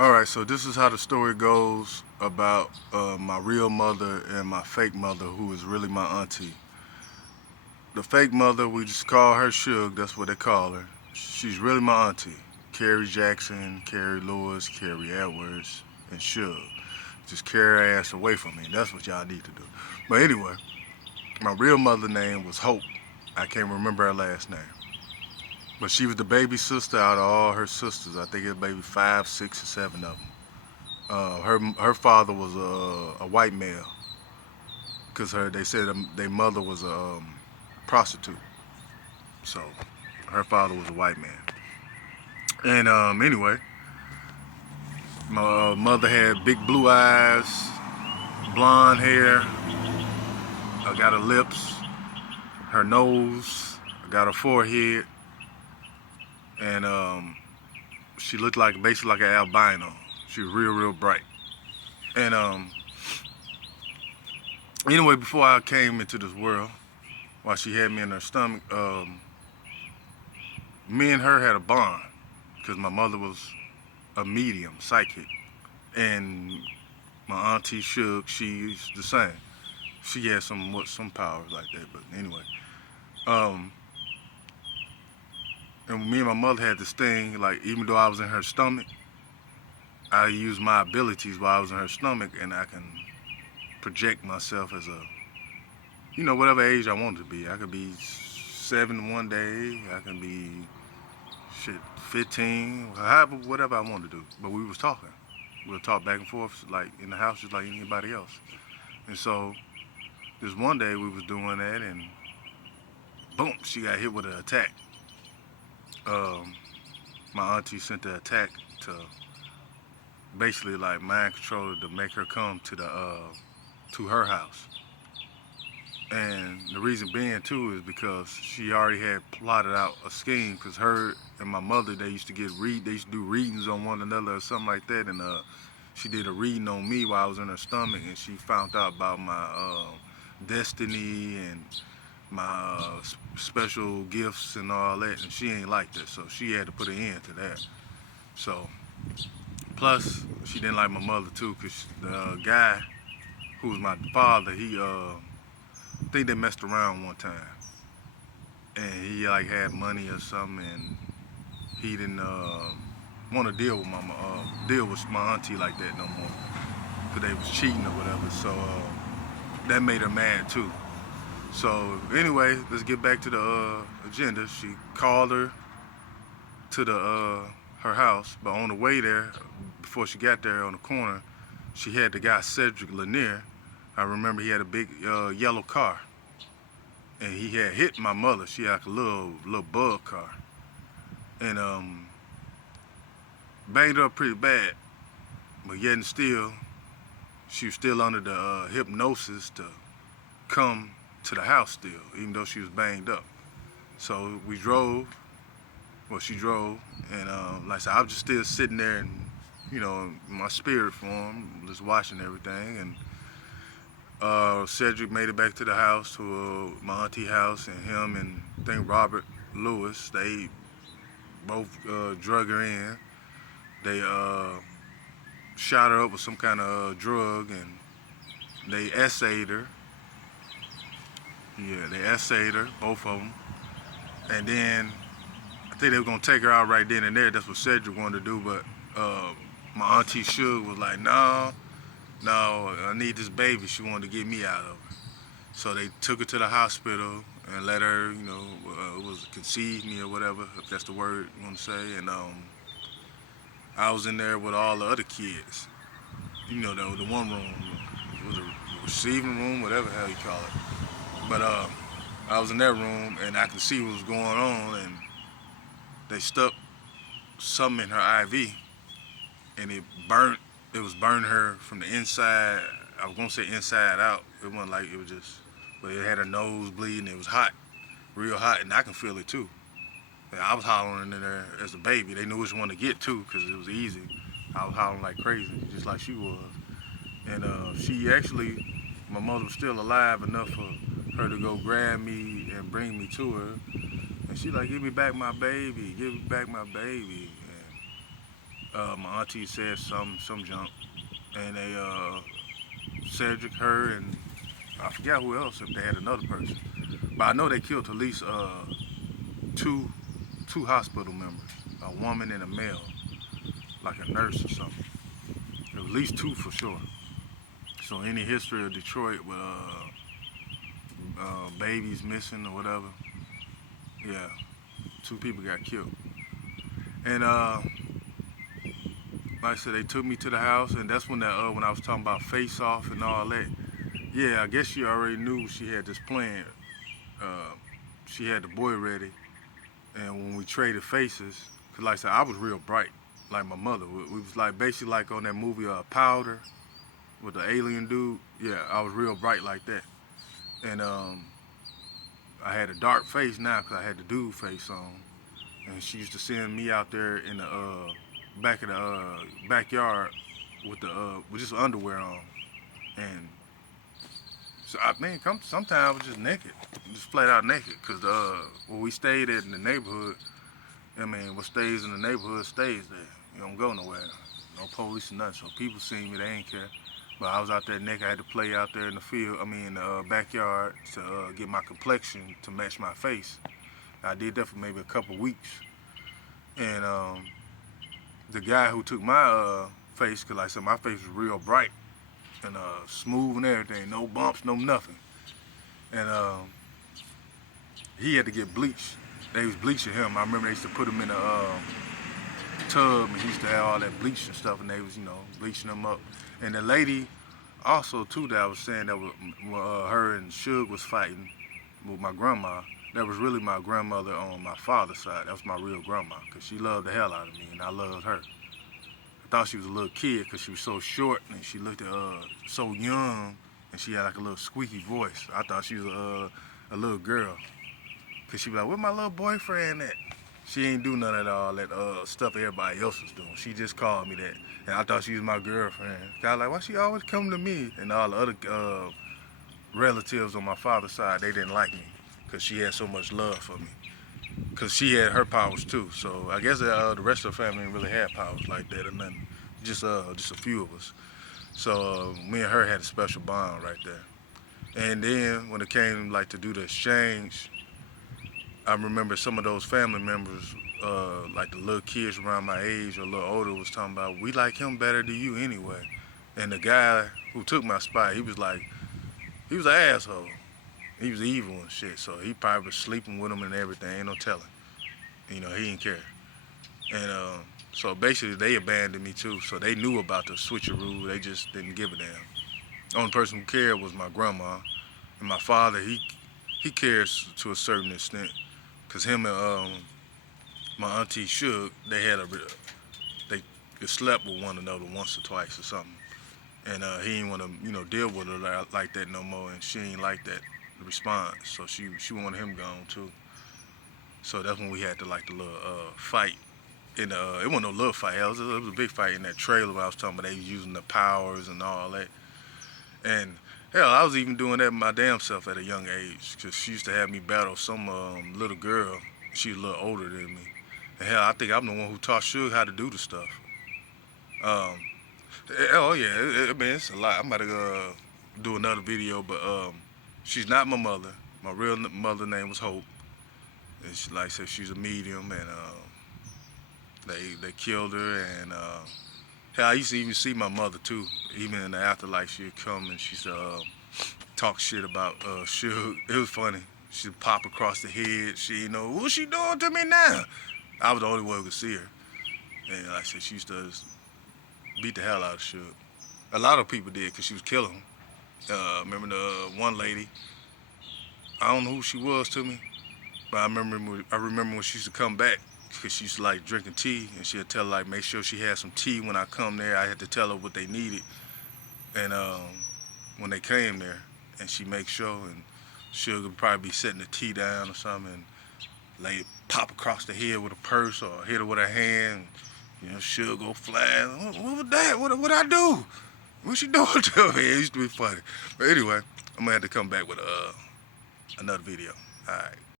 Alright, so this is how the story goes about my real mother and my fake mother, who is really my auntie. The fake mother, we just call her Suge, that's what they call her. She's really my auntie. Carrie Jackson, Carrie Lewis, Carrie Edwards, and Suge. Just carry her ass away from me. That's what y'all need to do. But anyway, my real mother name was Hope. I can't remember her last name. But she was the baby sister out of all her sisters. I think it was maybe 5, 6, or 7 of them. Her father was a white male, cause they said their mother was a prostitute. So her father was a white man. And anyway, my mother had big blue eyes, blonde hair. I got her lips, her nose. I got her forehead, and she looked like basically like an albino. She was real bright. And anyway, before I came into this world, while she had me in her stomach, me and her had a bond because my mother was a medium psychic, and my auntie Suge, she's the same. She has some powers like that, but anyway, um, and me and my mother had this thing. Like even though I was in her stomach, I used my abilities while I was in her stomach, and I can project myself as a, whatever age I want to be. I could be 7 one day. I can be 15, however, whatever I want to do. But we was talking. We would talk back and forth like in the house just like anybody else. And so this one day we was doing that, and boom, she got hit with an attack. My auntie sent the attack to basically like mind control her to make her come to her house. And the reason being too is because she already had plotted out a scheme. Because her and my mother, they used to do readings on one another or something like that. And she did a reading on me while I was in her stomach, and she found out about my destiny and my special gifts and all that. And she ain't liked it, so she had to put an end to that. So plus she didn't like my mother too, because the guy who was my father, I think they messed around one time, and he like had money or something, and he didn't want to deal with my auntie like that no more, because they was cheating or whatever. So that made her mad too. So anyway, let's get back to the agenda. She called her to her house, but on the way there, before she got there on the corner, she had the guy Cedric Lanier. I remember he had a big yellow car, and he had hit my mother. She had like a little bug car, and banged her up pretty bad. But yet and still, she was still under the hypnosis to come to the house still, even though she was banged up. So we drove. Well, she drove, and like I said, I was just still sitting there, and my spirit form, just watching everything, and Cedric made it back to the house, to my auntie house, and him and I think Robert Lewis, they both drug her in. They shot her up with some kind of drug, and they essayed her. Yeah, they essayed her, both of them. And then I think they were gonna take her out right then and there. That's what Cedric wanted to do, but my auntie Suge was like, no, I need this baby. She wanted to get me out of her. So they took her to the hospital and let her, conceive me or whatever, if that's the word you want to say. And I was in there with all the other kids. The one room, it was a receiving room, whatever the hell you call it. But I was in that room, and I could see what was going on, and they stuck something in her IV, and it was burning her from the inside. I was gonna say inside out. It wasn't like it was just, but it had her nose bleeding. It was hot, real hot, and I can feel it too. And I was hollering in there as a baby. They knew which one to get to because it was easy. I was hollering like crazy, just like she was. And she actually, my mother was still alive enough for her to go grab me and bring me to her. And she like, give me back my baby, give me back my baby. My auntie said some junk, and they Cedric, her, and I forgot who else if they had another person. But I know they killed at least two two hospital members, a woman and a male, like a nurse or something. At least two for sure. So any history of Detroit with babies missing or whatever, yeah, two people got killed. And like I said, they took me to the house, and that's when when I was talking about face off and all that. Yeah, I guess she already knew she had this plan. Uh, she had the boy ready, and when we traded faces, cause like I said, I was real bright, like my mother. We was like basically like on that movie Powder with the alien dude. Yeah, I was real bright like that, and I had a dark face now cause I had the dude face on, and she used to send me out there in the back of the backyard with just underwear on, and so I mean, sometimes I was just naked, just flat out naked, cause where we stayed at in the neighborhood, I mean, what stays in the neighborhood stays there. You don't go nowhere, no police or nothing. So people seen me, they ain't care. But I was out there naked. I had to play out there in the field, in the backyard to get my complexion to match my face. I did that for maybe a couple weeks, and the guy who took my face, cause like I said, my face was real bright and smooth and everything, no bumps, no nothing. And he had to get bleached. They was bleaching him. I remember they used to put him in a tub, and he used to have all that bleach and stuff, and they was, bleaching him up. And the lady also too that I was saying that was, her and Suge was fighting with my grandma. That was really my grandmother on my father's side. That was my real grandma, because she loved the hell out of me, and I loved her. I thought she was a little kid because she was so short and she looked so young, and she had like a little squeaky voice. I thought she was a little girl, because she was like, where my little boyfriend at? She ain't do none of all that stuff everybody else was doing. She just called me that, and I thought she was my girlfriend. I was like, why she always come to me? And all the other relatives on my father's side, they didn't like me because she had so much love for me. Because she had her powers too. So I guess the rest of the family didn't really have powers like that or nothing. Just a few of us. So me and her had a special bond right there. And then when it came like to do the exchange, I remember some of those family members, like the little kids around my age or a little older, was talking about, we like him better than you anyway. And the guy who took my spot, he was an asshole. He was evil and shit, so he probably was sleeping with him and everything, ain't no telling. He didn't care. And so basically they abandoned me too, so they knew about the switcheroo, they just didn't give a damn. The only person who cared was my grandma. And my father, he cares to a certain extent, because him and my auntie Suge, they slept with one another once or twice or something. And he didn't want to, deal with her like that no more, and she ain't like that response, so she wanted him gone too. So that's when we had to like the little fight. And it wasn't no little fight. It was a big fight in that trailer where I was talking about they was using the powers and all that. And hell, I was even doing that my damn self at a young age, because she used to have me battle some little girl. She was a little older than me. And hell, I think I'm the one who taught Suge how to do the stuff. Oh yeah, it's a lot. I'm about to go do another video, but she's not my mother. My real mother name was Hope. And she, like I said, she's a medium, and they killed her. And hell, I used to even see my mother too. Even in the afterlife, she'd come and she used to talk shit about Suge. It was funny. She'd pop across the head. She didn't know, what's she doing to me now? I was the only one who could see her. And like I said, she used to beat the hell out of Suge. A lot of people did, because she was killing them. Remember the one lady, I don't know who she was to me, but I remember when she used to come back, because she used to like drinking tea, and she'd tell her, like, make sure she had some tea when I come there. I had to tell her what they needed. And when they came there, and she make sure, and Suge would probably be setting the tea down or something, and pop across the head with a purse or hit her with her hand. Suge go flying. What was that? What I do? What she doing to me? It used to be funny. But anyway, I'm gonna have to come back with another video. All right.